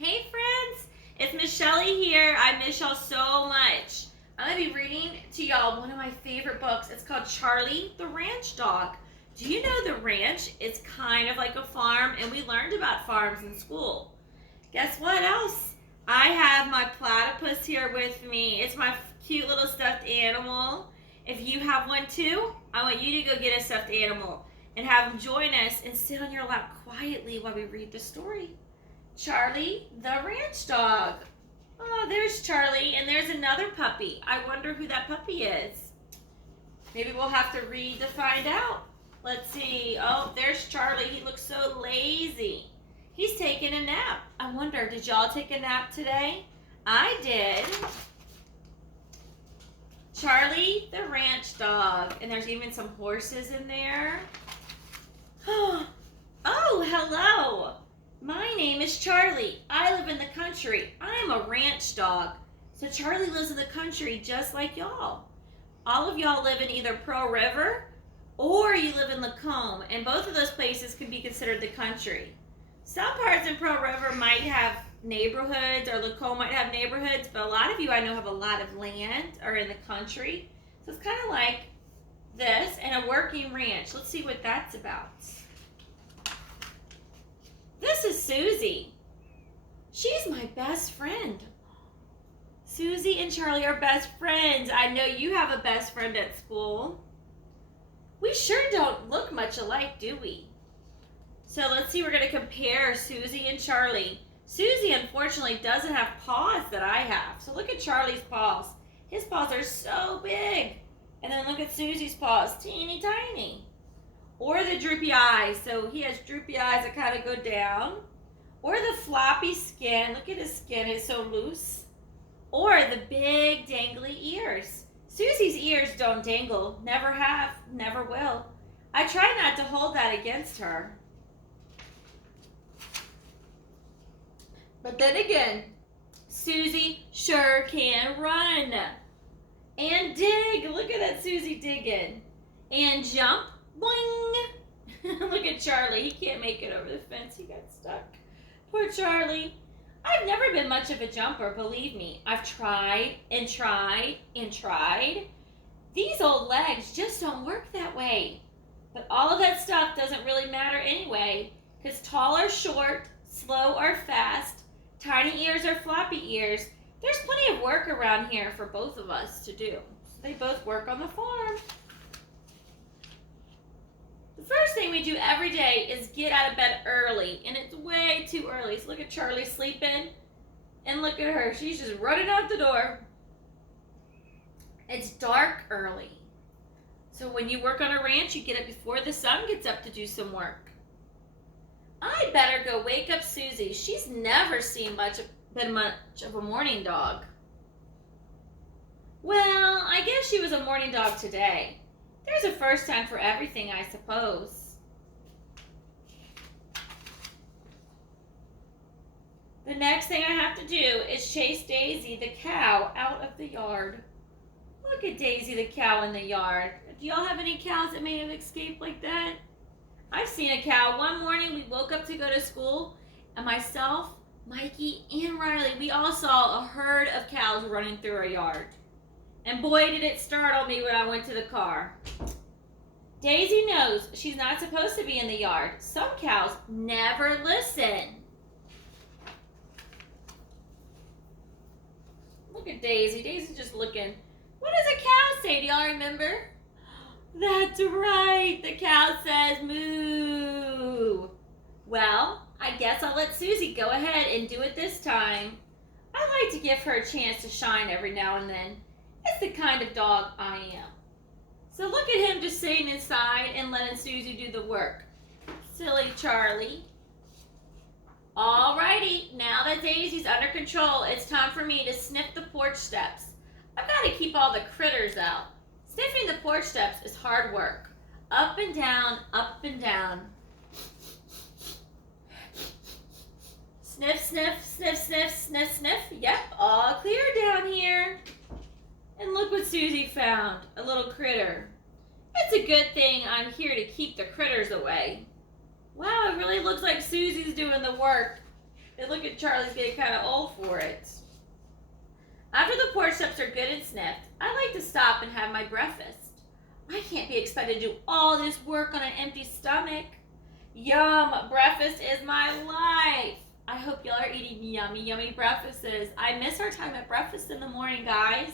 Hey friends, it's Miss Shelley here. I miss y'all so much. I'm going to be reading to y'all one of my favorite books. It's called Charlie the Ranch Dog. Do you know the ranch is kind of like a farm, and we learned about farms in school. Guess what else? I have my platypus here with me. It's my cute little stuffed animal. If you have one too, I want you to go get a stuffed animal and have him join us and sit on your lap quietly while we read the story. Charlie the Ranch Dog. Oh, there's Charlie, and there's another puppy. I wonder who that puppy is. Maybe we'll have to read to find out. Let's see. Oh, there's Charlie. He looks so lazy. He's taking a nap. I wonder, did y'all take a nap today? I did. Charlie the Ranch Dog. And there's even some horses in there. Oh, hello. My name is Charlie. I live in the country. I'm a ranch dog. So Charlie lives in the country just like y'all. All of y'all live in either Pearl River or you live in Lacombe, and both of those places can be considered the country. Some parts in Pearl River might have neighborhoods, or Lacombe might have neighborhoods, but a lot of you I know have a lot of land or in the country. So it's kind of like this and a working ranch. Let's see what that's about. This is Susie. She's my best friend. Susie and Charlie are best friends. I know you have a best friend at school. We sure don't look much alike, do we? So let's see, we're going to compare Susie and Charlie. Susie, unfortunately, doesn't have paws that I have. So look at Charlie's paws. His paws are so big. And then look at Susie's paws, teeny tiny. Or the droopy eyes. So he has droopy eyes that kind of go down. Or the floppy skin. Look at his skin, it's so loose. Or the big dangly ears. Susie's ears don't dangle. Never have, never will. I try not to hold that against her. But then again, Susie sure can run. And dig. Look at that Susie digging. And jump. Boing! Look at Charlie. He can't make it over the fence. He got stuck. Poor Charlie. I've never been much of a jumper, believe me. I've tried and tried and tried. These old legs just don't work that way. But all of that stuff doesn't really matter anyway, because tall or short, slow or fast, tiny ears or floppy ears, there's plenty of work around here for both of us to do. They both work on the farm. The first thing we do every day is get out of bed early, and it's way too early. So look at Charlie sleeping, and look at her. She's just running out the door. It's dark early. So when you work on a ranch, you get up before the sun gets up to do some work. I better go wake up Susie. She's never been much of a morning dog. Well, I guess she was a morning dog today. There's a first time for everything, I suppose. The next thing I have to do is chase Daisy, the cow, out of the yard. Look at Daisy, the cow in the yard. Do y'all have any cows that may have escaped like that? I've seen a cow. One morning we woke up to go to school, and myself, Mikey, and Riley, we all saw a herd of cows running through our yard. And boy, did it startle me when I went to the car. Daisy knows she's not supposed to be in the yard. Some cows never listen. Look at Daisy. Daisy's just looking. What does a cow say? Do y'all remember? That's right. The cow says moo. Well, I guess I'll let Susie go ahead and do it this time. I like to give her a chance to shine every now and then. It's the kind of dog I am. So look at him just sitting inside and letting Susie do the work. Silly Charlie. Alrighty, now that Daisy's under control, it's time for me to sniff the porch steps. I've got to keep all the critters out. Sniffing the porch steps is hard work. Up and down, up and down. Sniff, sniff, sniff, sniff, sniff, sniff. Yep, all clear down here. And look what Susie found, a little critter. It's a good thing I'm here to keep the critters away. Wow, it really looks like Susie's doing the work. And look at Charlie's getting kind of old for it. After the porch steps are good and sniffed, I like to stop and have my breakfast. I can't be expected to do all this work on an empty stomach. Yum, breakfast is my life. I hope y'all are eating yummy, yummy breakfasts. I miss our time at breakfast in the morning, guys.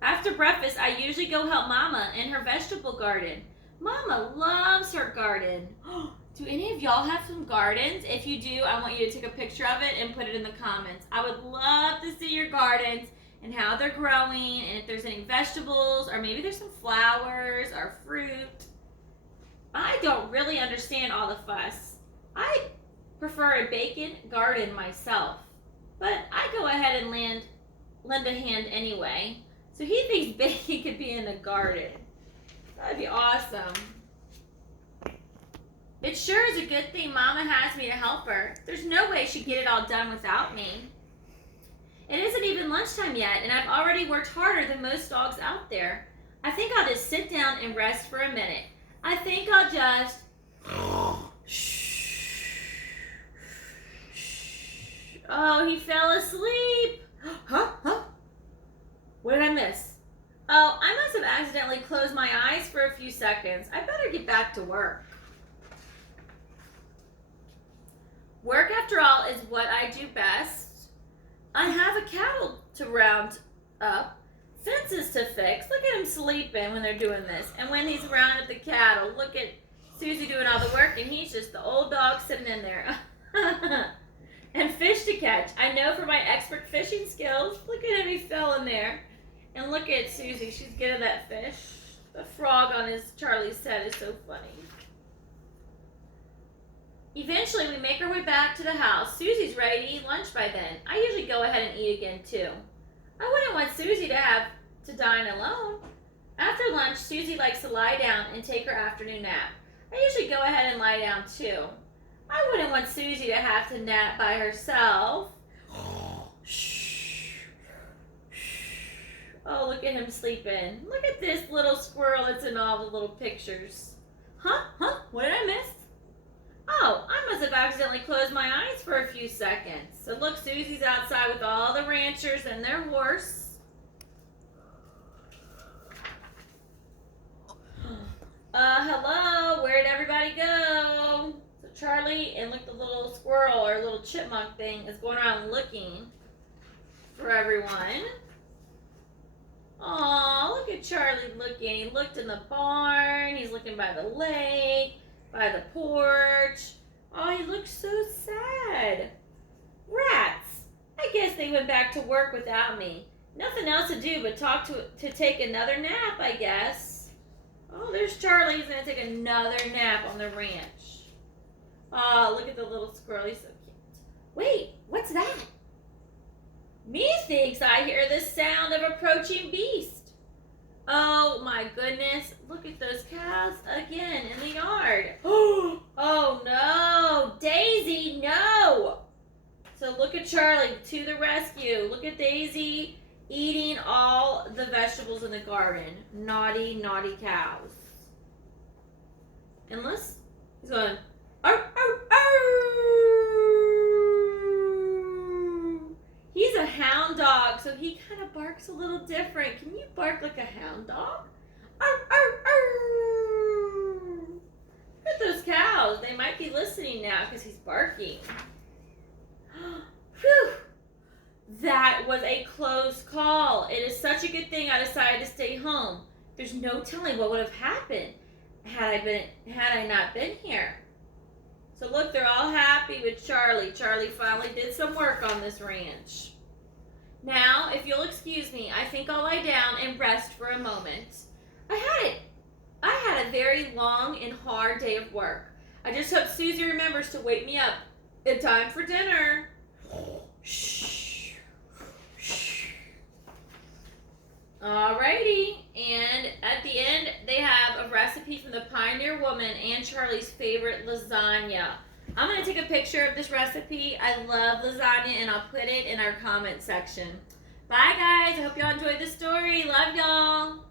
After breakfast, I usually go help Mama in her vegetable garden. Mama loves her garden. Do any of y'all have some gardens? If you do, I want you to take a picture of it and put it in the comments. I would love to see your gardens and how they're growing, and if there's any vegetables, or maybe there's some flowers or fruit. I don't really understand all the fuss. I prefer a bacon garden myself, but I go ahead and lend a hand anyway. So he thinks bacon could be in a garden. That'd be awesome. It sure is a good thing Mama has me to help her. There's no way she'd get it all done without me. It isn't even lunchtime yet, and I've already worked harder than most dogs out there. I think I'll just sit down and rest for a minute. I think I'll just... Oh, he fell asleep. Huh? What did I miss? Oh, I must have accidentally closed my eyes for a few seconds. I better get back to work. Work, after all, is what I do best. I have a cattle to round up, fences to fix. Look at him sleeping when they're doing this. And when he's rounding up the cattle, look at Susie doing all the work, and he's just the old dog sitting in there. And fish to catch. I know from my expert fishing skills. Look at him, he fell in there. And look at Susie, she's getting that fish. The frog on Charlie's head is so funny. Eventually, we make our way back to the house. Susie's ready to eat lunch by then. I usually go ahead and eat again, too. I wouldn't want Susie to have to dine alone. After lunch, Susie likes to lie down and take her afternoon nap. I usually go ahead and lie down, too. I wouldn't want Susie to have to nap by herself. Oh, look at him sleeping. Look at this little squirrel that's in all the little pictures. Huh? What did I miss? Oh, I must have accidentally closed my eyes for a few seconds. So look, Susie's outside with all the ranchers and their horse. Hello, where'd everybody go? So Charlie and look, the little squirrel or little chipmunk thing is going around looking for everyone. Aw, look at Charlie looking. He looked in the barn. He's looking by the lake, by the porch. Oh, he looks so sad. Rats. I guess they went back to work without me. Nothing else to do but to take another nap, I guess. Oh, there's Charlie. He's going to take another nap on the ranch. Oh, look at the little squirrel. He's so cute. Wait, what's that? Methinks I hear the sound of approaching beast. Oh my goodness, look at those cows again in the yard. Oh no, Daisy, no. So look at Charlie to the rescue. Look at Daisy eating all the vegetables in the garden. Naughty, naughty cows. Unless he's going, arr, arr, arr. He's a hound dog, so he kind of barks a little different. Can you bark like a hound dog? Arr, arr, arr. Look at those cows. They might be listening now because he's barking. Whew. That was a close call. It is such a good thing I decided to stay home. There's no telling what would have happened had I not been here. So look, they're all happy with Charlie. Charlie finally did some work on this ranch. Now, if you'll excuse me, I think I'll lie down and rest for a moment. I had a very long and hard day of work. I just hope Susie remembers to wake me up in time for dinner. Shh. Alrighty, and at the end, they have a recipe from the Pioneer Woman and Charlie's favorite lasagna. I'm going to take a picture of this recipe. I love lasagna, and I'll put it in our comment section. Bye, guys. I hope y'all enjoyed the story. Love y'all.